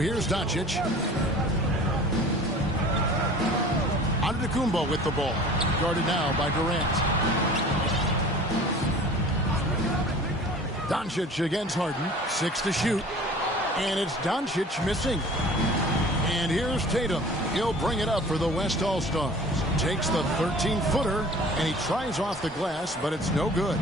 Here's Doncic. Antetokounmpo with the ball. Guarded now by Durant. Doncic against Harden. 6 to shoot. And it's Doncic missing. And here's Tatum. He'll bring it up for the West All-Stars. Takes the 13-footer, and he tries off the glass, but it's no good.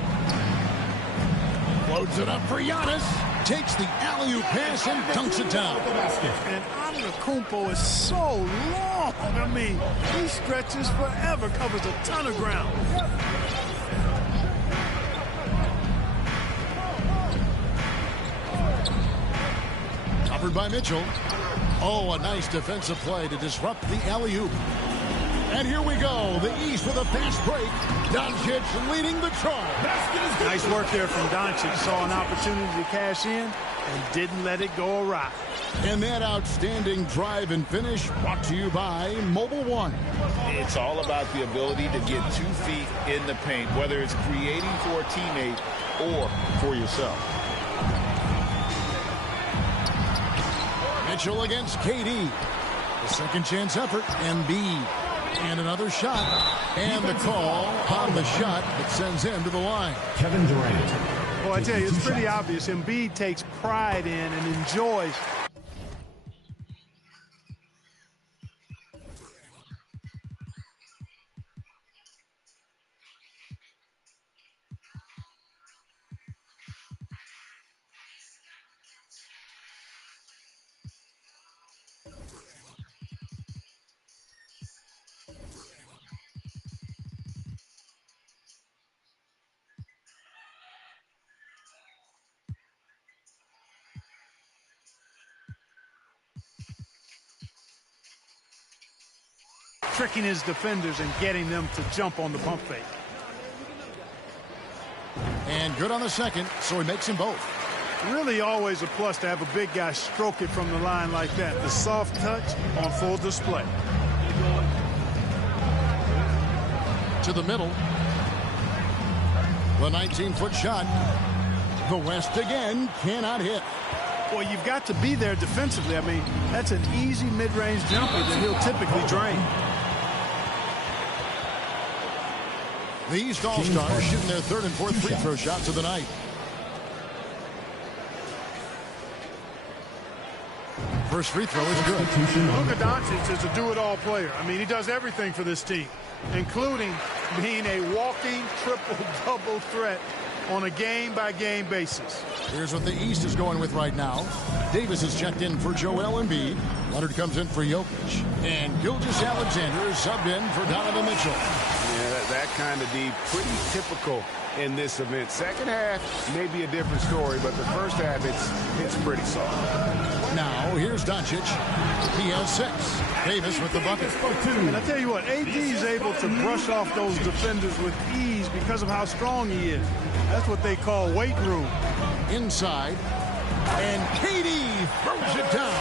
Loads it up for Giannis. Takes the alley-oop pass and dunks it down. And Antetokounmpo is so long. I mean, he stretches forever, covers a ton of ground. Covered by Mitchell. Oh, a nice defensive play to disrupt the alley-oop. And here we go. The East with a fast break. Doncic leading the charge. Nice work there from Doncic. Saw an opportunity to cash in and didn't let it go awry. And that outstanding drive and finish brought to you by Mobile One. It's all about the ability to get 2 feet in the paint, whether it's creating for a teammate or for yourself. Mitchell against KD. The second chance effort. Embiid. And another shot. And the call on the shot that sends him to the line. Kevin Durant. Well, I tell you, it's pretty obvious. Embiid takes pride in and enjoys. Tricking his defenders and getting them to jump on the pump fake. And good on the second, so he makes them both. Really always a plus to have a big guy stroke it from the line like that. The soft touch on full display. To the middle. The 19-foot shot. The West again cannot hit. Well, you've got to be there defensively. I mean, that's an easy mid-range jumper that he'll typically drain. The East All-Stars shooting their third and fourth free throw shots of the night. First free throw is good. Luka Doncic is a do-it-all player. I mean, he does everything for this team, including being a walking triple-double threat on a game-by-game basis. Here's what the East is going with right now. Davis is checked in for Joel Embiid. Leonard comes in for Jokic. And Gilgeous-Alexander is subbed in for Donovan Mitchell. Yeah, that kind of D, pretty typical in this event. Second half may be a different story, but the first half, it's pretty soft. Now, here's Doncic. He has 6. Davis with the bucket. And I tell you what, AD is able to brush off those defenders with ease because of how strong he is. That's what they call weight room. Inside. And KD throws it down.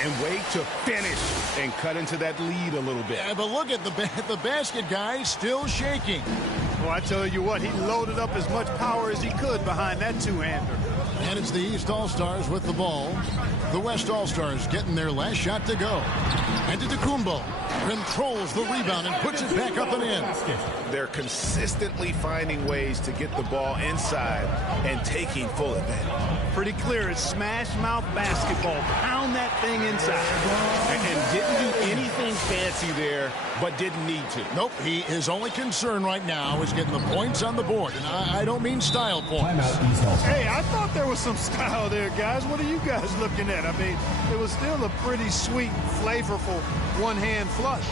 And wait to finish and cut into that lead a little bit. Yeah, but look at the basket guy still shaking. Well, I tell you what, he loaded up as much power as he could behind that two-hander. And it's the East All-Stars with the ball. The West All-Stars getting their last shot to go. Antetokounmpo controls the rebound and puts it back up and in. They're consistently finding ways to get the ball inside and taking full advantage. Pretty clear, it's smash mouth basketball. Pound that thing inside. And didn't do anything fancy there, but didn't need to. Nope, his only concern right now is getting the points on the board. And I don't mean style points. Hey, I thought there was some style there, guys. What are you guys looking at? I mean, it was still a pretty sweet, flavorful one-hand flush.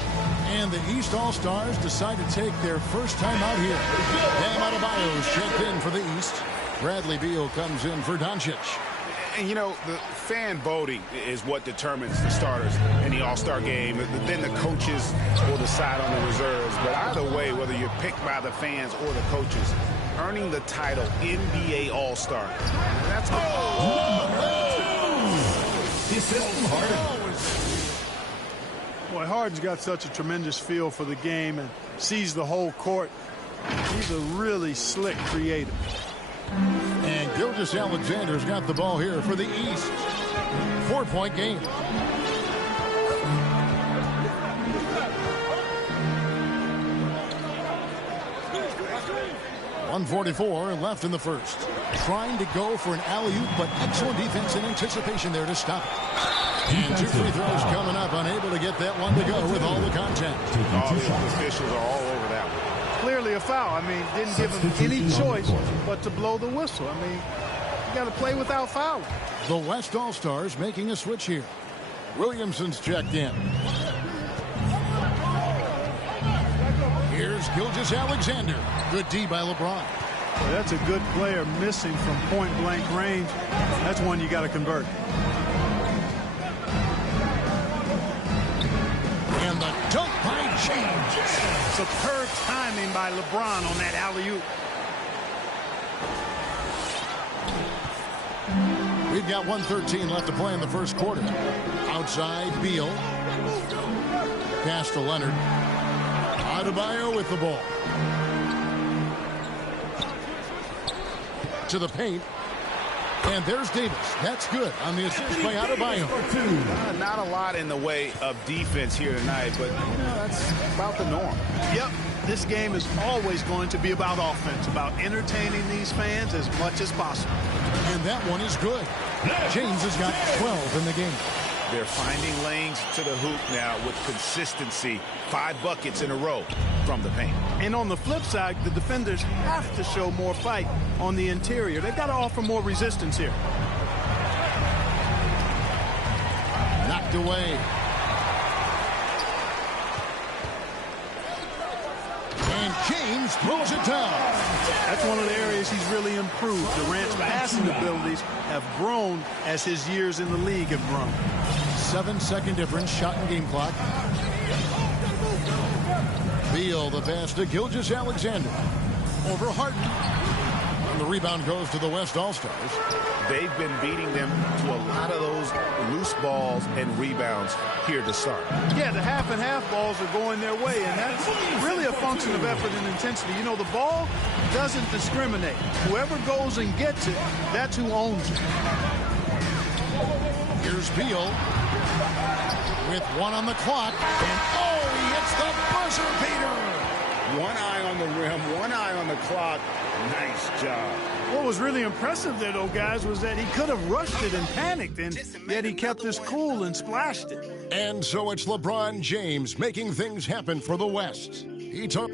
And the East All-Stars decide to take their first time out here. Bam Adebayo's checked in for the East. Bradley Beal comes in for Doncic. And, you know, the fan voting is what determines the starters in the All-Star game. Then the coaches will decide on the reserves. But either way, whether you're picked by the fans or the coaches, earning the title NBA All-Star, that's Boy, Harden's got such a tremendous feel for the game and sees the whole court. He's a really slick creator. And Gilgeous-Alexander's got the ball here for the East. 4-point game. 1:44 left in the first. Trying to go for an alley-oop, but excellent defense and anticipation there to stop it. And 2 free throws coming up, unable to get that one to go with all the contact. All the officials are all over that one. Clearly a foul. I mean, didn't give him any choice but to blow the whistle. I mean, you got to play without fouling. The West All-Stars making a switch here. Williamson's checked in. Here's Gilgeous-Alexander. Good D by LeBron. Well, that's a good player missing from point-blank range. That's one you got to convert. And the dunk by James. Superb timing by LeBron on that alley-oop. We've got 1:13 left to play in the first quarter. Outside, Beal. Pass to Leonard. Adebayo with the ball. To the paint. And there's Davis. That's good on the assist by Adebayo. Not a lot in the way of defense here tonight, but that's about the norm. Yep, this game is always going to be about offense, about entertaining these fans as much as possible. And that one is good. James has got 12 in the game. They're finding lanes to the hoop now with consistency. 5 buckets in a row from the paint. And on the flip side, the defenders have to show more fight on the interior. They've got to offer more resistance here. Knocked away. And James throws it down. That's one of the areas he's really improved. Durant's passing abilities have grown as his years in the league have grown. 7-second difference, shot and game clock. Beal, the pass to Gilgeous-Alexander. Over Harden. And the rebound goes to the West All-Stars. They've been beating them to a lot of those loose balls and rebounds here to start. Yeah, the half and half balls are going their way, and that's really a function of effort and intensity. You know, the ball doesn't discriminate. Whoever goes and gets it, that's who owns it. Here's Beal with 1 on the clock, and oh, he hits the buzzer beater. 1 eye on the rim, 1 eye on the clock. Nice job. What was really impressive there, though, guys, was that he could have rushed it and panicked, and yet he kept his cool and splashed it. And so it's LeBron James making things happen for the West. He took.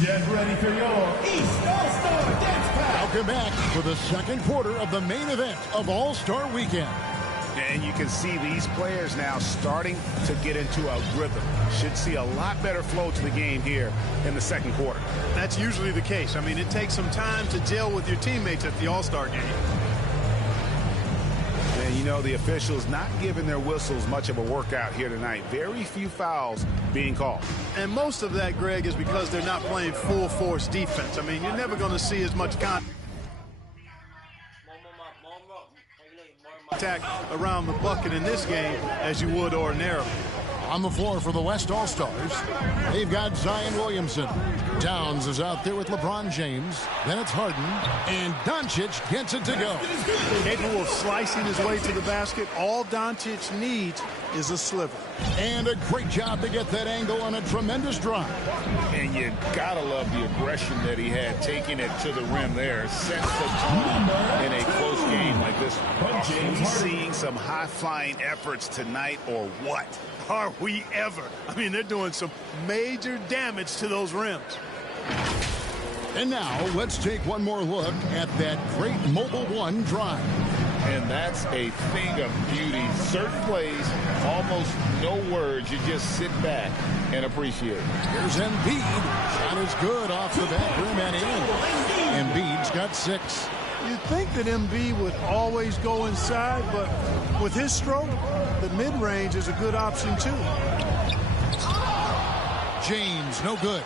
Get ready for your East All-Star Dance Pack. Welcome back for the second quarter of the main event of All-Star Weekend. And you can see these players now starting to get into a rhythm. Should see a lot better flow to the game here in the second quarter. That's usually the case. I mean, it takes some time to gel with your teammates at the All-Star game. And you know, the officials not giving their whistles much of a workout here tonight. Very few fouls being called. And most of that, Greg, is because they're not playing full force defense. I mean, you're never going to see as much contact around the bucket in this game as you would ordinarily. On the floor for the West All-Stars, they've got Zion Williamson. Downs is out there with LeBron James. Then it's Harden. And Doncic gets it to go. Capable of slicing his way to the basket. All Doncic needs is a sliver. And a great job to get that angle on a tremendous drive. And you gotta love the aggression that he had, taking it to the rim there. Sets the tone in a close game like this. Are we seeing some high-flying efforts tonight or what? Are we ever? I mean, they're doing some major damage to those rims. And now let's take one more look at that great Mobile One drive. And that's a thing of beauty. Certain plays, almost no words. You just sit back and appreciate it. Here's Embiid. Shot is good off the back rim and in. Embiid's got 6. You'd think that Embiid would always go inside, but with his stroke, the mid-range is a good option too. James, no good.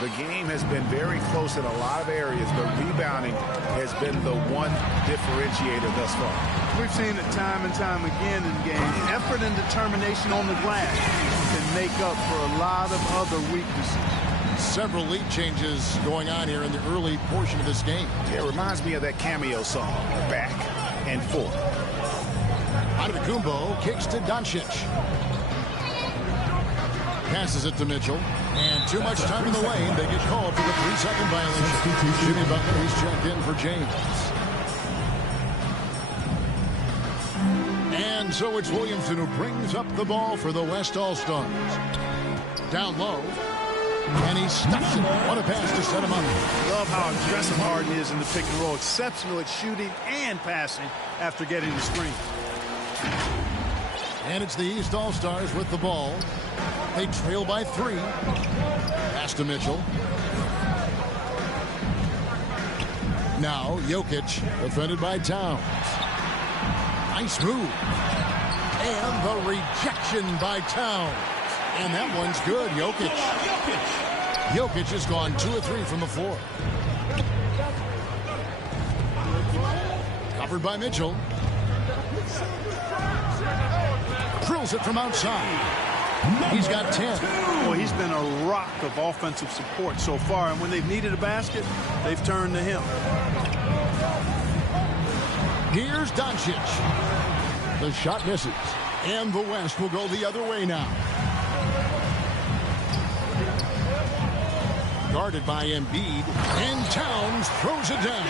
The game has been very close in a lot of areas, but rebounding has been the one differentiator thus far. We've seen it time and time again in games. Effort and determination on the glass can make up for a lot of other weaknesses. Several lead changes going on here in the early portion of this game. Yeah, it reminds me of that cameo song, Back and Forth. Antetokounmpo kicks to Doncic. Passes it to Mitchell. And too much time in the lane. They get called for the 3-second violation. Jimmy Butler, he's checked in for James. And so it's Williamson who brings up the ball for the West All-Stars. Down low. And he stuffs it. What a pass to set him up. Love how aggressive Harden is in the pick and roll. Exceptional at shooting and passing after getting the screen. And it's the East All-Stars with the ball. They trail by 3. Pass to Mitchell. Now Jokic, defended by Towns. Nice move. And the rejection by Towns. And that one's good. Jokic has gone 2 of 3 from the floor. Covered by Mitchell. Drills it from outside. He's got 10. Well, he's been a rock of offensive support so far, and when they've needed a basket, they've turned to him. Here's Doncic. The shot misses. And the West will go the other way now. Guarded by Embiid. And Towns throws it down.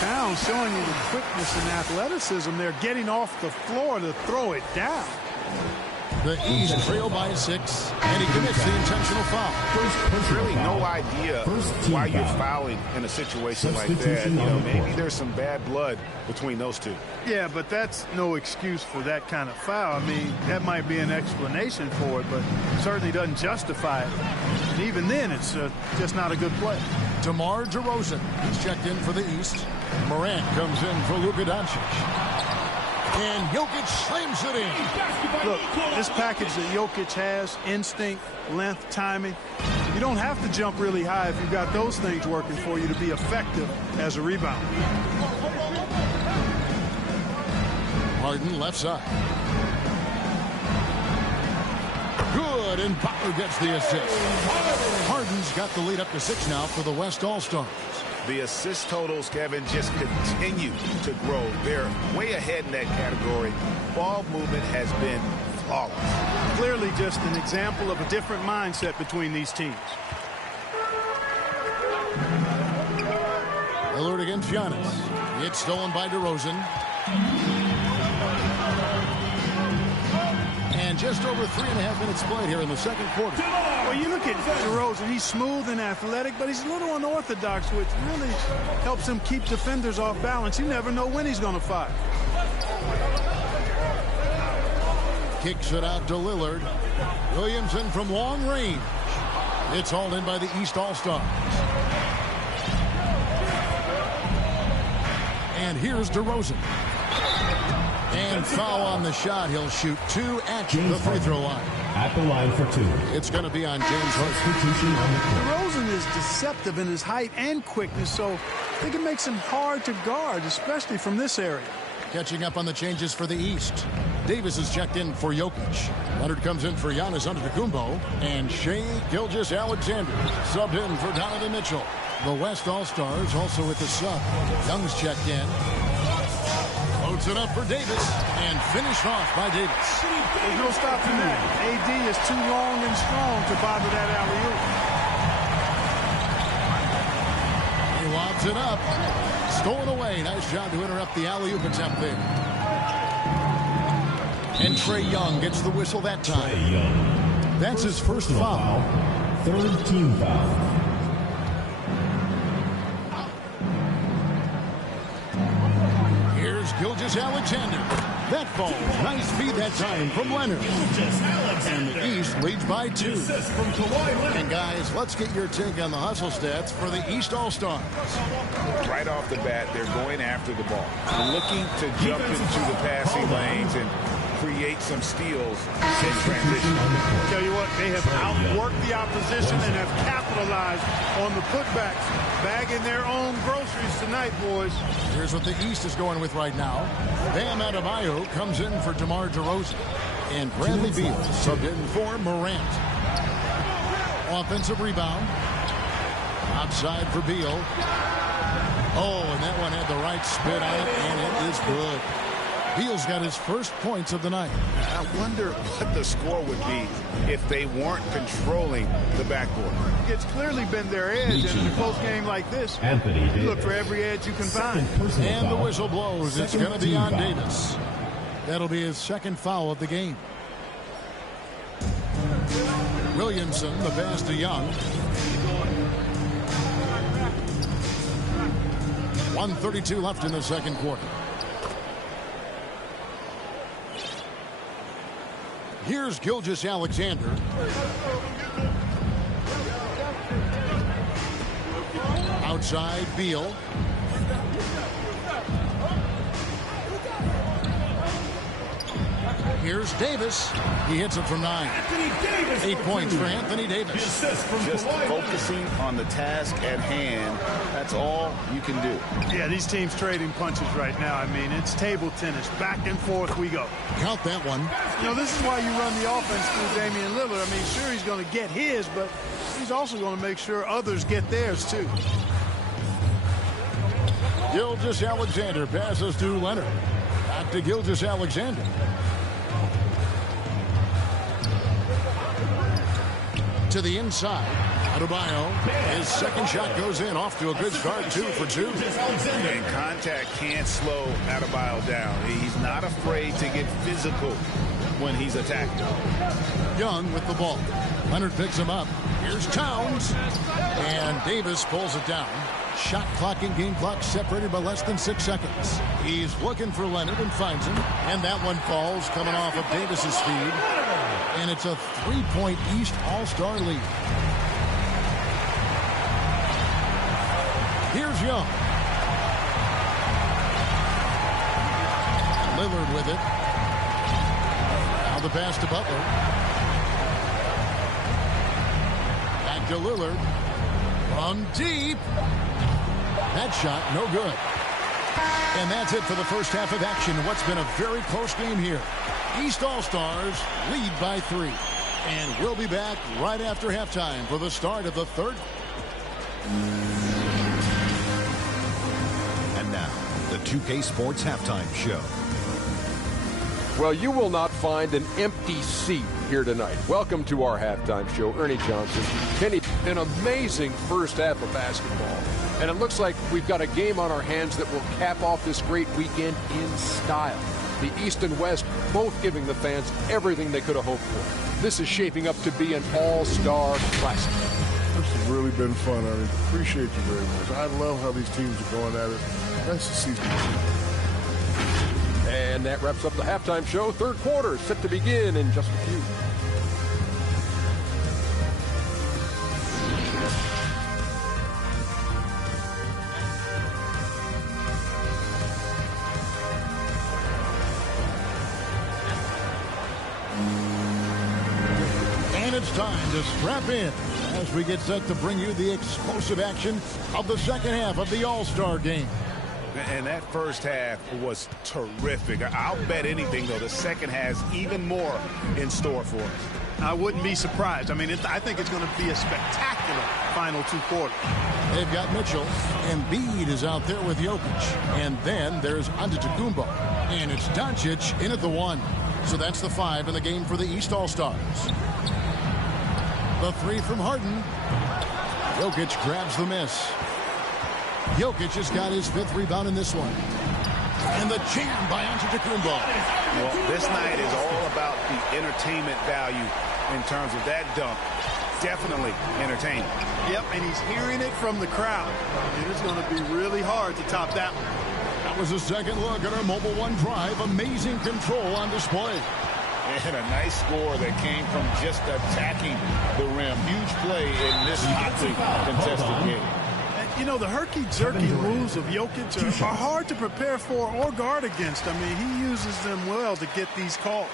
Towns showing you the quickness and athleticism there, getting off the floor to throw it down. The East trail by 6, and he commits the intentional foul. There's really no idea why you're fouling in a situation like that. You know, maybe there's some bad blood between those two. Yeah, but that's no excuse for that kind of foul. I mean, that might be an explanation for it, but certainly doesn't justify it. And even then, it's just not a good play. DeMar DeRozan, he's checked in for the East. Morant comes in for Luka Doncic. And Jokic slams it in. Look, this package that Jokic has, instinct, length, timing, you don't have to jump really high if you've got those things working for you to be effective as a rebounder. Harden left side. Good, and Butler gets the assist. Harden's got the lead up to 6 now for the West All-Stars. The assist totals, Kevin, just continue to grow. They're way ahead in that category. Ball movement has been flawless. Clearly just an example of a different mindset between these teams. Lillard against Giannis. It's stolen by DeRozan. And just over 3.5 minutes played here in the second quarter. Well, you look at DeRozan, he's smooth and athletic, but he's a little unorthodox, which really helps him keep defenders off balance. You never know when he's going to fire. Kicks it out to Lillard. Williamson from long range. It's hauled in by the East All-Stars. And here's DeRozan. And foul on the shot. He'll shoot 2 at the free throw line. At the line for 2. It's going to be on James Harden. DeRozan is deceptive in his height and quickness, so I think it makes him hard to guard, especially from this area. Catching up on the changes for the East. Davis is checked in for Jokic. Leonard comes in for Giannis Antetokounmpo. And Shai Gilgeous-Alexander subbed in for Donovan Mitchell. The West All-Stars also with the sub. Young's checked in. Loads it up for Davis. And finished off by Davis. There's no stopping that. AD is too long and strong to bother that alley-oop. He lobs it up. Stolen away. Nice job to interrupt the alley-oop attempt there. And Trae Young gets the whistle that time. That's his first foul. Third team foul. Here's Gilgeous-Alexander. That falls. Nice feed that time from Leonard. And the East leads by 2. And guys, let's get your take on the hustle stats for the East All-Stars. Right off the bat, they're going after the ball. They're looking to jump into the passing lanes and create some steals in transition. Tell you what, they have outworked the opposition and have capitalized on the putbacks, bagging their own groceries tonight, boys. Here's what the East is going with right now. Bam Adebayo comes in for DeMar DeRozan. And Bradley Beal subbed in for Morant. Offensive rebound. Outside for Beal. Oh, and that one had the right spin on it, and it is good. Beal's got his first points of the night. I wonder what the score would be if they weren't controlling the backboard. It's clearly been their edge, and in a close game like this, you look for every edge you can find. And the whistle blows. It's going to be on Davis. That'll be his second foul of the game. Williamson, the pass to Young. 1:32 left in the second quarter. Here's Gilgeous-Alexander. Outside, Beal. Here's Davis. He hits it from 9. 8 points for Anthony Davis. Just focusing on the task at hand. That's all you can do. Yeah, these teams trading punches right now. I mean, it's table tennis. Back and forth we go. Count that one. You know, this is why you run the offense through Damian Lillard. I mean, sure, he's going to get his, but he's also going to make sure others get theirs, too. Gilgeous-Alexander passes to Leonard. Back to Gilgeous-Alexander. To the inside. Adebayo. His second shot goes in. Off to a good start. 2 for 2. And contact can't slow Adebayo down. He's not afraid to get physical when he's attacked. Young with the ball. Leonard picks him up. Here's Towns. And Davis pulls it down. Shot clock and game clock separated by less than 6 seconds. He's looking for Leonard and finds him. And that one falls coming off of Davis's feed. And it's a 3-point East All-Star lead. Here's Young. Lillard with it. Now the pass to Butler. Back to Lillard. From deep. That shot, no good. And that's it for the first half of action. What's been a very close game here. East All-Stars lead by 3. And we'll be back right after halftime for the start of the third. And now, the 2K Sports Halftime Show. Well, you will not find an empty seat here tonight. Welcome to our halftime show. Ernie Johnson. Kenny, an amazing first half of basketball. And it looks like we've got a game on our hands that will cap off this great weekend in style. The East and West both giving the fans everything they could have hoped for. This is shaping up to be an all-star classic. This has really been fun. I appreciate you very much. I love how these teams are going at it. Nice to see. And that wraps up the halftime show. Third quarter set to begin in just a few. And it's time to strap in as we get set to bring you the explosive action of the second half of the All-Star game. And that first half was terrific. I'll bet anything, though, the second has even more in store for us. I wouldn't be surprised. I mean, I think it's going to be a spectacular final 2 quarters. They've got Mitchell. Embiid is out there with Jokic. And then there's Antetokounmpo. And it's Doncic in at the 1. So that's the 5 in the game for the East All-Stars. The 3 from Harden. Jokic grabs the miss. Jokic has got his 5th rebound in this one. And the jam by Antetokounmpo. Well, this night is all about the entertainment value in terms of that dunk. Definitely entertaining. Yep, and he's hearing it from the crowd. And it's going to be really hard to top that one. That was a second look at our Mobile One Drive. Amazing control on display. And a nice score that came from just attacking the rim. Huge play in this hotly contested game. You know, the herky-jerky moves of Jokic are hard to prepare for or guard against. I mean, he uses them well to get these calls.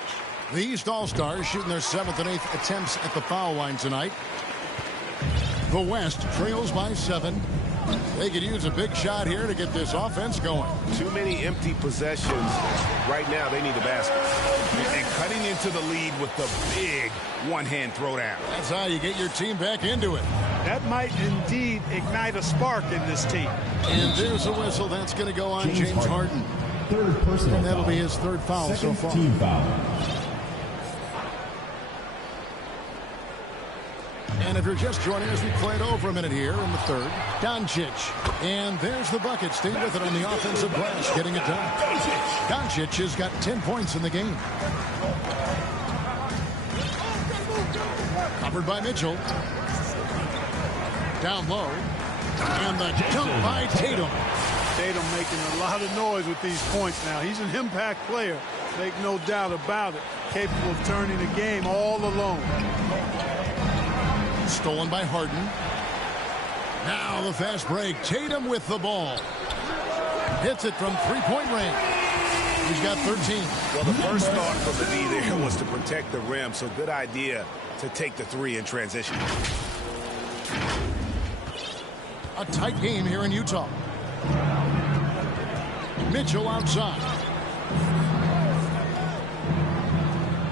The East All-Stars shooting their 7th and 8th attempts at the foul line tonight. The West trails by 7. They could use a big shot here to get this offense going. Too many empty possessions. Right now, they need a basket. And cutting into the lead with the big one-hand throwdown. That's how you get your team back into it. That might indeed ignite a spark in this team. And there's a whistle. That's going to go on James Harden. Third personal And that'll foul. be his third foul so far. Team foul. And if you're just joining us, we played over a minute here in the third. Doncic. And there's the bucket. Staying with it on the offensive glass, getting it done. Doncic has got 10 points in the game. Covered by Mitchell. Down low. And the dunk by Tatum. Tatum making a lot of noise with these points now. He's an impact player. Make no doubt about it. Capable of turning the game all alone. Stolen by Harden. Now the fast break. Tatum with the ball. Hits it from three-point range. He's got 13. Well, the first thought from the D there was to protect the rim, so good idea to take the three in transition. A tight game here in Utah. Mitchell outside.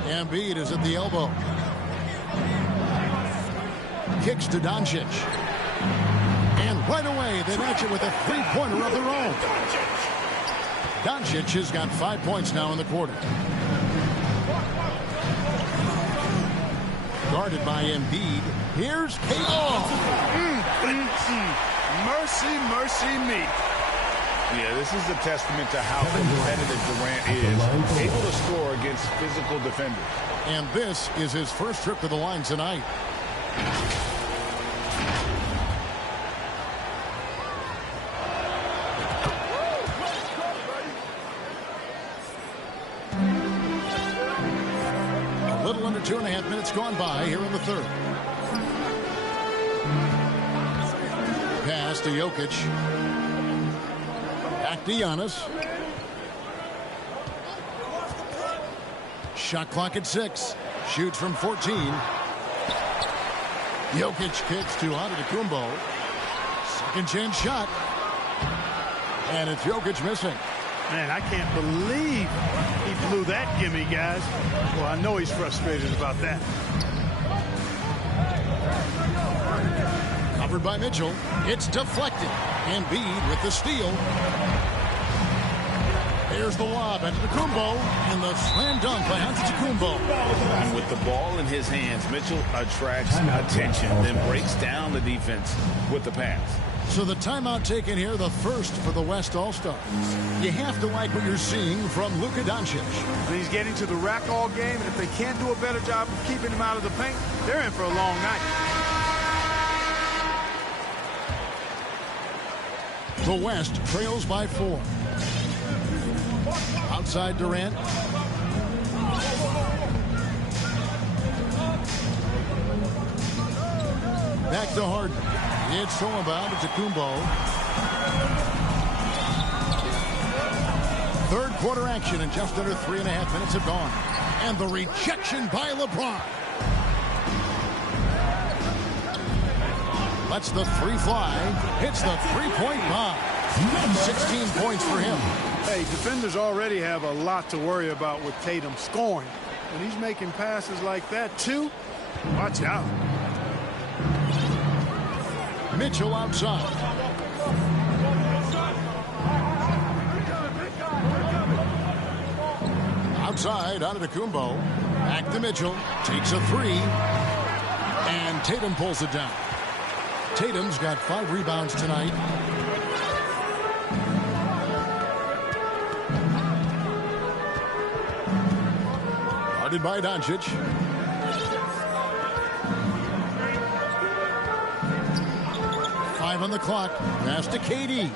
Embiid is at the elbow. Kicks to Doncic. And right away, they match it with a three-pointer of their own. Doncic has got 5 points now in the quarter. Guarded by Embiid. Here's KO. Mercy, mercy me. Yeah, this is a testament to how competitive Durant is, able to score against physical defenders. And this is his first trip to the line tonight. A little under 2.5 minutes gone by here in the third. Pass to Jokic. Back to Giannis. Shot clock at 6. Shoots from 14. Jokic kicks to Antetokounmpo. Second chance shot. And it's Jokic missing. Man, I can't believe he blew that gimme, guys. Well, I know he's frustrated about that. Covered by Mitchell. It's deflected. Embiid with the steal. There's the lob at Antetokounmpo, and the slam dunk by Antetokounmpo. And with the ball in his hands, Mitchell attracts attention, then breaks down the defense with the pass. So the timeout taken here, the first for the West All-Stars. You have to like what you're seeing from Luka Doncic. And he's getting to the rack all game, and if they can't do a better job of keeping him out of the paint, they're in for a long night. The West trails by 4. Outside Durant. Back to Harden. It's thrown about to Kumbo. Third quarter action, and just under 3.5 minutes have gone. And the rejection by LeBron. Lets the three fly. Hits the three-point bomb. 16 points for him. Hey, defenders already have a lot to worry about with Tatum scoring. When he's making passes like that, too, watch out. Mitchell outside. Outside, Antetokounmpo. Back to Mitchell. Takes a three. And Tatum pulls it down. Tatum's got 5 rebounds tonight. Guarded by Doncic. Five on the clock. Pass to KD.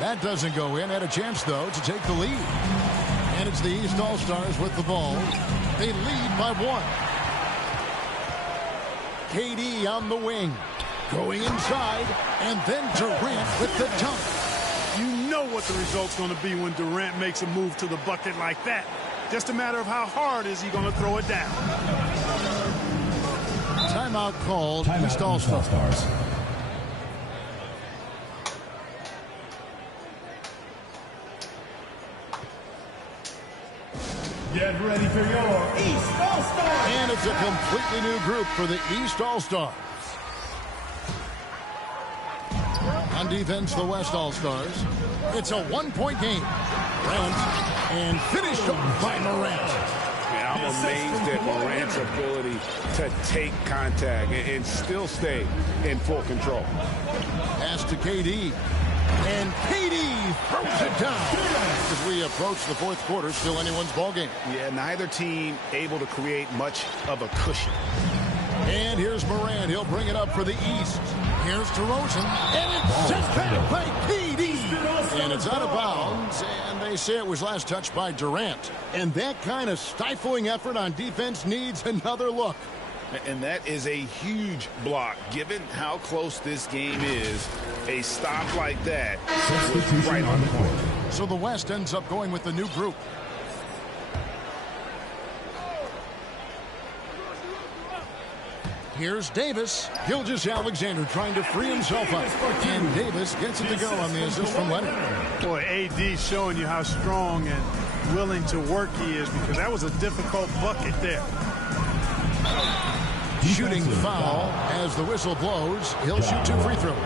That doesn't go in. Had a chance, though, to take the lead. And it's the East All-Stars with the ball. They lead by 1. KD on the wing. Going inside. And then Durant with the dunk. You know what the result's going to be when Durant makes a move to the bucket like that. Just a matter of how hard is he going to throw it down. Timeout called. East All-Stars. Get ready for your East All-Stars. And it's a completely new group for the East All-Stars. On defense, the West All-Stars. It's a one-point game. Morant, and finished off by Morant. Man, I'm amazed at Morant's ability to take contact and still stay in full control. Pass to KD. And KD throws it down. As we approach the fourth quarter, still anyone's ballgame. Yeah, neither team able to create much of a cushion. And here's Morant. He'll bring it up for the East. Here's DeRozan. And it's sent back by KD. And it's out of bounds. And they say it was last touched by Durant. And that kind of stifling effort on defense needs another look. And that is a huge block. Given how close this game is, a stop like that was right on the point. So the West ends up going with the new group. Here's Davis. Gilgeous-Alexander trying to free himself up. And Davis gets it to go on the assist from Leonard. Boy, AD showing you how strong and willing to work he is, because that was a difficult bucket there. Shooting foul as the whistle blows. He'll shoot 2 free throws.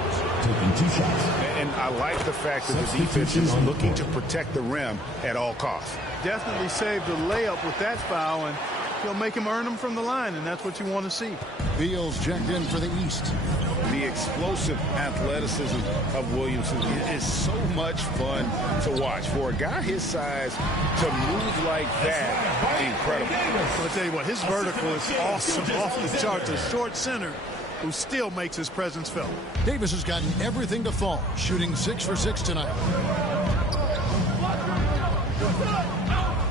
Taking 2 shots. And I like the fact that the defense is looking to protect the rim at all costs. Definitely saved the layup with that foul, and he'll make him earn them from the line, and that's what you want to see. Beal's checked in for the East. The explosive athleticism of Williamson is so much fun to watch. For a guy his size to move like that, incredible. I'll tell you what, his vertical is awesome, off the charts. A short center who still makes his presence felt. Davis has gotten everything to fall, shooting 6 for 6 tonight.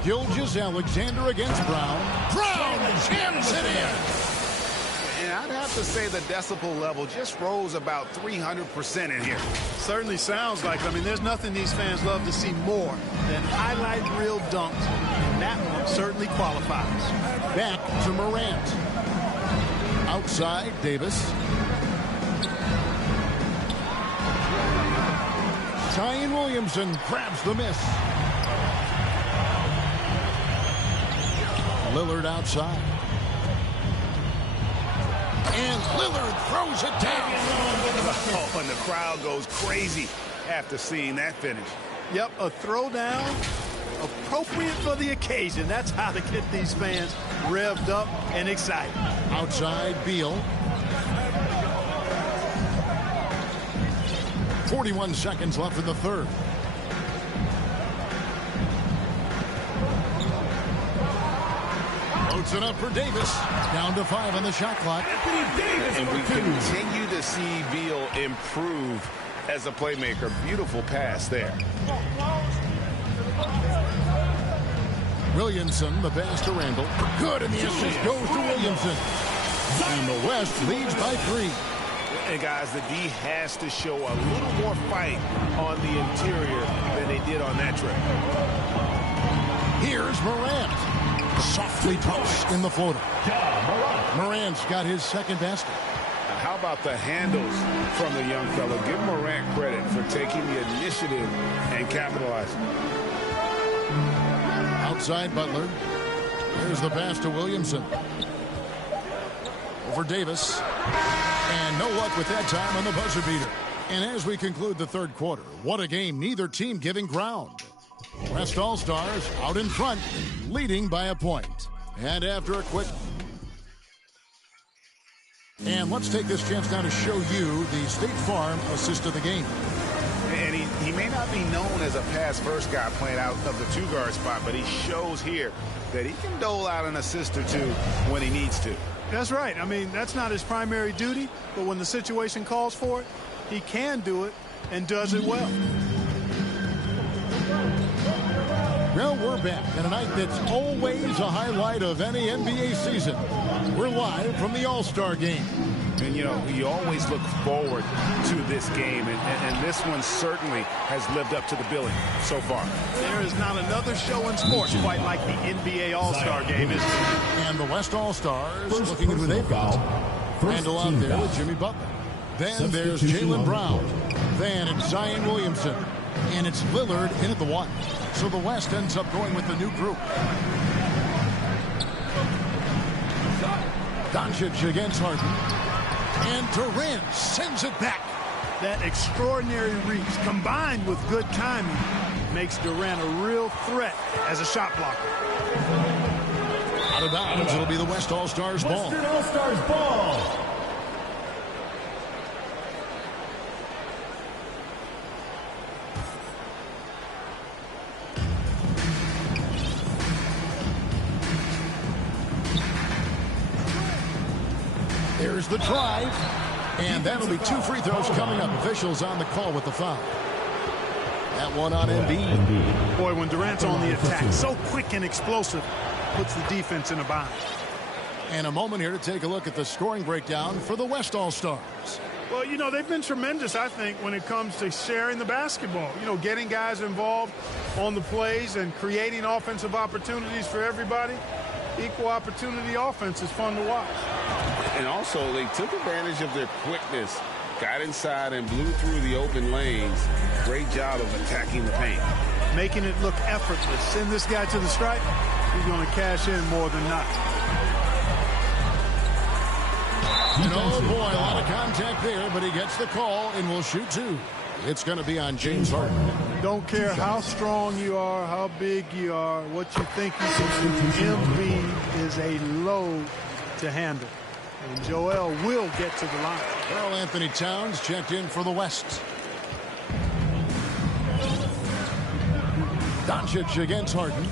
Gilgeous-Alexander against Brown. Brown jams it in. And I'd have to say the decibel level just rose about 300% in here. Certainly sounds like it. I mean, there's nothing these fans love to see more than highlight reel dunks. And that one certainly qualifies. Back to Morant. Outside, Davis. Zion Williamson grabs the miss. Lillard outside. And Lillard throws it down. Oh, and the crowd goes crazy after seeing that finish. Yep, a throwdown appropriate for the occasion. That's how to get these fans revved up and excited. Outside, Beal. 41 seconds left in the third. Loads it up for Davis. Down to 5 on the shot clock. And we continue to see Beal improve as a playmaker. Beautiful pass there. Williamson, the pass to Randall. Good, and the assist goes to Williamson. And the West leads by 3. And guys, the D has to show a little more fight on the interior than they did on that trip. Here's Morant. Softly puts in the floater. Morant's got his second basket. How about the handles from the young fellow? Give Morant credit for taking the initiative and capitalizing. Outside Butler. Here's the pass to Williamson. Over Davis. And no luck with that time on the buzzer beater. And as we conclude the third quarter, what a game, neither team giving ground. West All-Stars out in front, leading by a point. And after a quick... And let's take this chance now to show you the State Farm assist of the game. And he may not be known as a pass-first guy playing out of the two-guard spot, but he shows here that he can dole out an assist or two when he needs to. That's right. I mean, that's not his primary duty, but when the situation calls for it, he can do it and does it well. Well, we're back on a night that's always a highlight of any NBA season. We're live from the All-Star Game. And, you know, you always look forward to this game, and this one certainly has lived up to the billing so far. There is not another show in sports quite like the NBA All-Star Game, is there? And the West All-Stars looking at who they've got. Randall out there with Jimmy Butler. Then there's Jaylen Brown. Then it's Zion Williamson. And it's Lillard in at the 1. So the West ends up going with the new group. Doncic against Harden. And Durant sends it back. That extraordinary reach combined with good timing makes Durant a real threat as a shot blocker. Out of bounds, it'll be the West All-Stars ball. Western All-Stars ball. There's the drive. And that'll be 2 free throws coming up. Officials on the call with the foul. That one on Embiid. Boy, when Durant's on the attack, so quick and explosive, puts the defense in a bind. And a moment here to take a look at the scoring breakdown for the West All-Stars. Well, you know, they've been tremendous, I think, when it comes to sharing the basketball. You know, getting guys involved on the plays and creating offensive opportunities for everybody. Equal opportunity offense is fun to watch. And also, they took advantage of their quickness, got inside and blew through the open lanes. Great job of attacking the paint. Making it look effortless. Send this guy to the stripe, he's going to cash in more than not. And oh boy, a lot of contact there, but he gets the call and will shoot 2. It's going to be on James Harden. Don't care how strong you are, how big you are, what you think you can do. Embiid is a load to handle. And Joel will get to the line. Karl Anthony Towns checked in for the West. Doncic against Harden.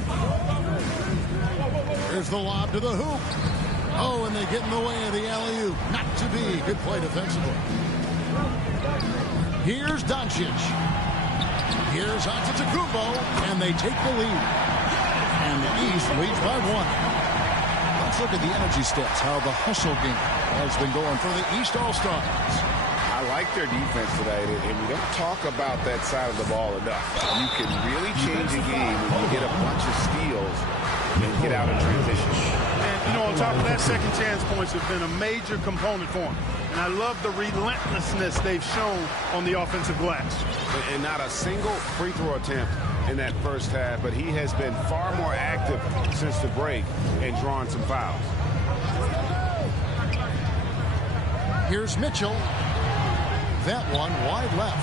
There's the lob to the hoop. Oh, and they get in the way of the alley-oop. Not to be. Good play defensively. Here's Doncic. Here's Antetokounmpo, and they take the lead. And the East leads by 1. Let's look at the energy stats, how the hustle game has been going for the East All-Stars. I like their defense tonight, and we don't talk about that side of the ball enough. You can really change a game when you get a bunch of steals and get out of transition. And, you know, on top of that, second chance points have been a major component for them. And I love the relentlessness they've shown on the offensive glass. And not a single free throw attempt in that first half, but he has been far more active since the break and drawing some fouls. Here's Mitchell. That one wide left.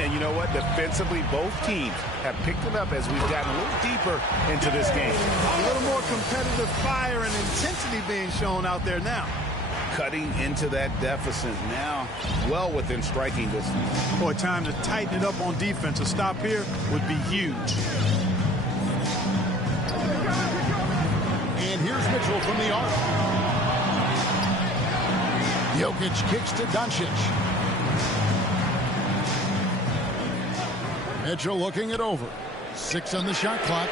And you know what? Defensively, both teams have picked it up as we've gotten a little deeper into this game. A little more competitive fire and intensity being shown out there now. Cutting into that deficit now, well within striking distance. Boy, time to tighten it up on defense. A stop here would be huge. And here's Mitchell from the arc. Jokic kicks to Doncic. Mitchell looking it over. 6 on the shot clock.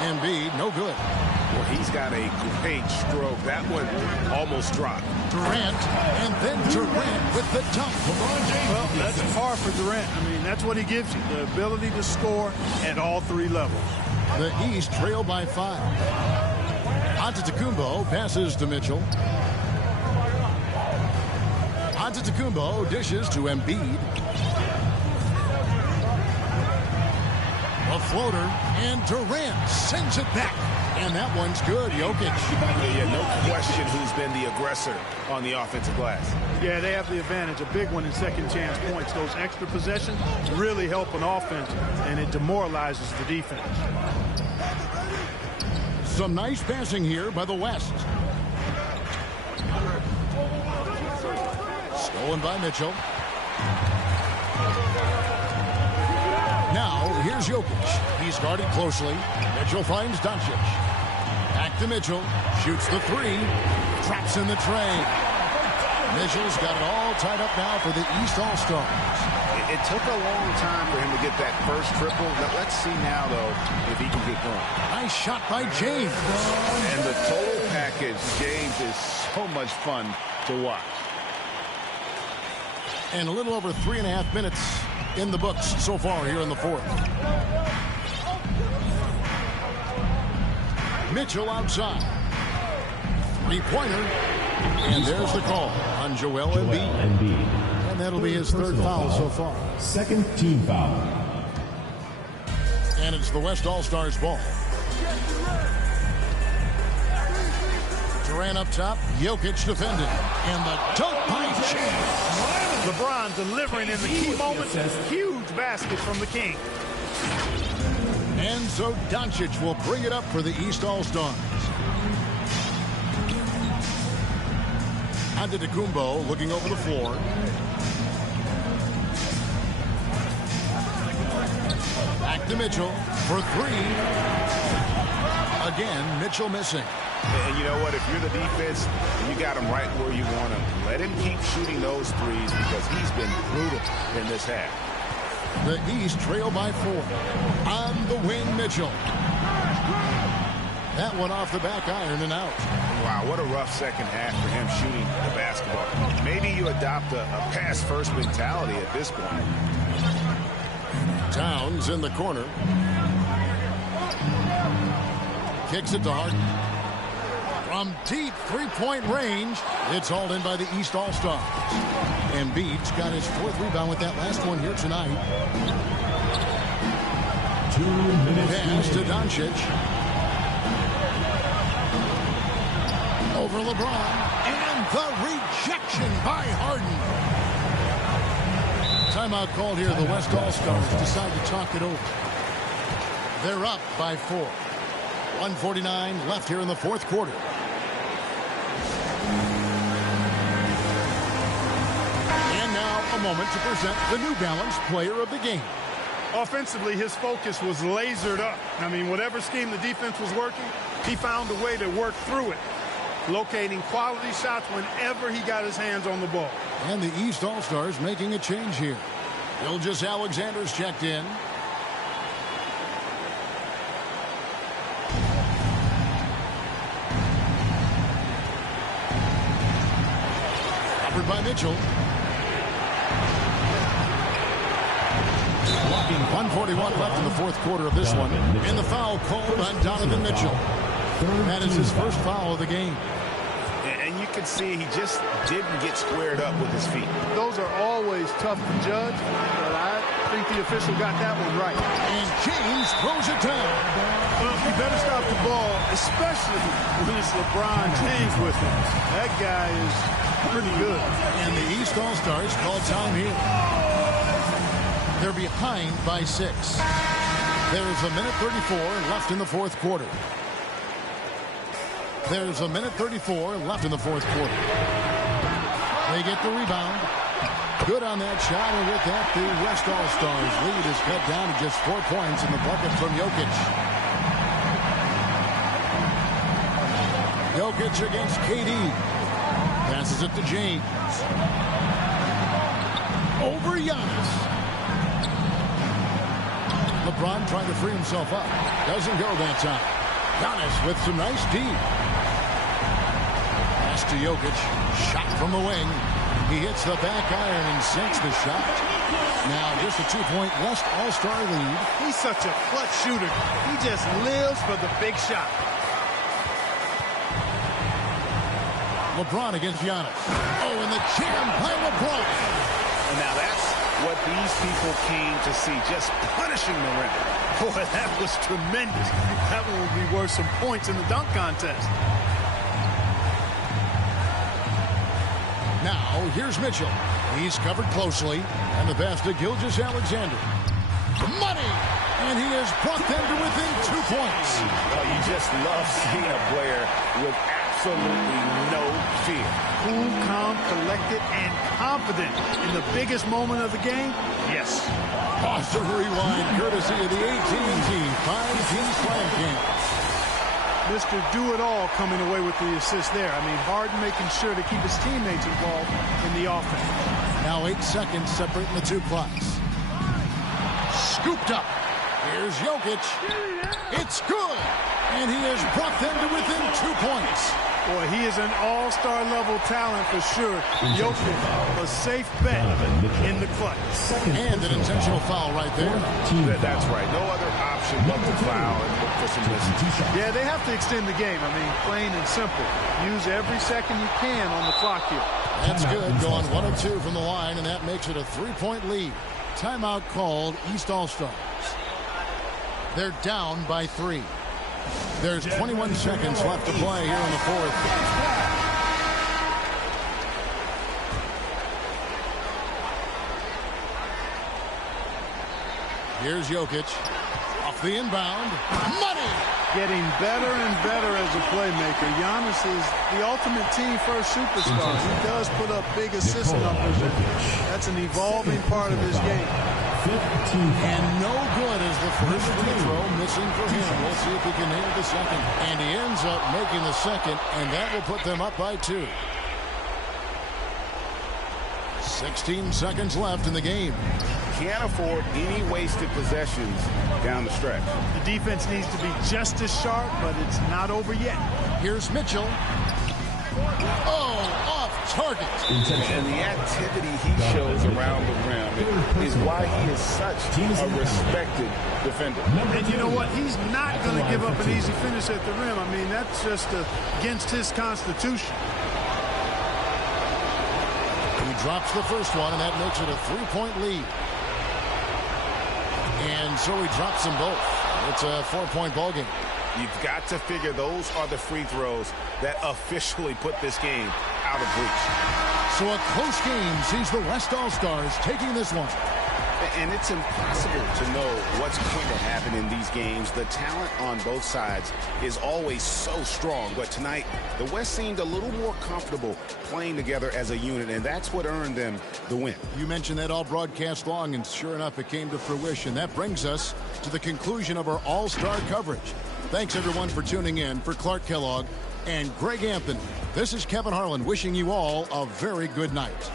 Embiid, no good. Well, he's got a great stroke. That one almost dropped. Durant, and then Durant with the dunk. Well, that's par for Durant. I mean, that's what he gives you, the ability to score at all 3 levels. The East trail by 5. Antetokounmpo passes to Mitchell. Antetokounmpo dishes to Embiid. A floater, and Durant sends it back. And that one's good, Jokic. Yeah, no question who's been the aggressor on the offensive glass. Yeah, they have the advantage. A big one in second chance points. Those extra possessions really help an offense, and it demoralizes the defense. Some nice passing here by the West. Stolen by Mitchell. Now, here's Jokic. He's guarded closely. Mitchell finds Doncic. Back to Mitchell. Shoots the 3. Traps in the tray. Mitchell's got it all tied up now for the East All-Stars. It took a long time for him to get that first triple. Let's see now, though, if he can get going. Nice shot by James. And the total package, James, is so much fun to watch. And a little over 3.5 minutes in the books so far here in the 4th. Mitchell outside. 3-pointer. And there's the call on Joel Embiid. And that'll be his 3rd foul so far. Second team foul. And it's the West All-Stars ball. Durant up top, Jokic defending. And the dunk by James. LeBron delivering in the key moments. Huge basket from the King. And so Doncic will bring it up for the East All-Stars. Antetokounmpo looking over the floor. Back to Mitchell for three. Again, Mitchell missing. And you know what? If you're the defense, you got him right where you want him. Let him keep shooting those threes because he's been brutal in this half. The East trail by 4. On the wing, Mitchell. That one off the back iron and out. Wow, what a rough second half for him shooting the basketball. Maybe you adopt a pass-first mentality at this point. Towns in the corner. Kicks it to Harden. From deep three-point range, it's hauled in by the East All-Stars. Embiid's got his 4th rebound with that last one here tonight. 2 minutes. Pass to Doncic. Over LeBron. And the rejection by Harden. Timeout called here. The West All-Stars decide to talk it over. They're up by 4. 1:49 left here in the 4th quarter. And now a moment to present the New Balance Player of the Game. Offensively, his focus was lasered up. I mean, whatever scheme the defense was working, he found a way to work through it, locating quality shots whenever he got his hands on the ball. And the East All-Stars making a change here. Gilgeous-Alexander's checked in. Covered by Mitchell. 1:41 left in the 4th quarter of this one. And the foul called on Donovan Mitchell. That is his first foul of the game. And you can see he just didn't get squared up with his feet. Those are always tough to judge, but I think the official got that one right. And James throws it down. Well, you better stop the ball, especially when it's LeBron James with him. That guy is pretty good. And the East All-Stars call time here. They're behind by 6. There's a minute 34 left in the 4th quarter. There's a minute 34 left in the 4th quarter. They get the rebound. Good on that shot, and with that, the West All-Stars lead is cut down to just 4 points in the bucket from Jokic. Jokic against KD. Passes it to James. Over Giannis. LeBron trying to free himself up. Doesn't go that time. Giannis with some nice D. Pass to Jokic. Shot from the wing. He hits the back iron and sinks the shot. Now just a 2-point West All-Star lead. He's such a clutch shooter. He just lives for the big shot. LeBron against Giannis. Oh, and the jam by LeBron. And now that's what these people came to see, just punishing the rim. Boy, that was tremendous. That one will be worth some points in the dunk contest. Now, here's Mitchell. He's covered closely. And the pass to Gilgeous-Alexander. Money! And he has brought them to within 2 points. Well, you just love seeing a player with absolutely no fear. Cool, calm, collected, and confident in the biggest moment of the game? Yes. Awesome rewind, courtesy of the AT&T 5G Slam Cam. Mr. Do-It-All coming away with the assist there. I mean, Harden making sure to keep his teammates involved in the offense. Now 8 seconds separating the 2 clocks. Scooped up. Here's Jokic. It's good. And he has brought them to within 2 points. Boy, he is an all-star level talent for sure. Jokic, a safe bet in the clutch. And an intentional foul right there. That's right. No other option but to foul and look for some misses. Yeah, they have to extend the game. I mean, plain and simple. Use every second you can on the clock here. That's good. Going 1 of 2 from the line, and that makes it a 3-point lead. Timeout called, East All-Stars. They're down by 3. There's 21 seconds left to play here in the fourth. Here's Jokic. Off the inbound. Money! Getting better and better as a playmaker. Giannis is the ultimate team-first superstar. He does put up big assist numbers. That's an evolving part of his game. And no good is the first free throw missing for him. We'll see if he can nail the second. And he ends up making the second, and that will put them up by 2. 16 seconds left in the game. Can't afford any wasted possessions down the stretch. The defense needs to be just as sharp, but it's not over yet. Here's Mitchell. Oh, off target. And the activity he shows around the rim is why he is such a respected defender. And you know what? He's not going to give up an easy finish at the rim. I mean, that's just against his constitution. He drops the first one, and that makes it a 3-point lead. And so he drops them both. It's a 4-point ball game. You've got to figure those are the free throws that officially put this game out of reach. So a close game sees the West All-Stars taking this one. And it's impossible to know what's going to happen in these games. The talent on both sides is always so strong. But tonight, the West seemed a little more comfortable playing together as a unit, and that's what earned them the win. You mentioned that all broadcast long, and sure enough, it came to fruition. That brings us to the conclusion of our All-Star coverage. Thanks, everyone, for tuning in. For Clark Kellogg and Greg Anthony, this is Kevin Harlan wishing you all a very good night.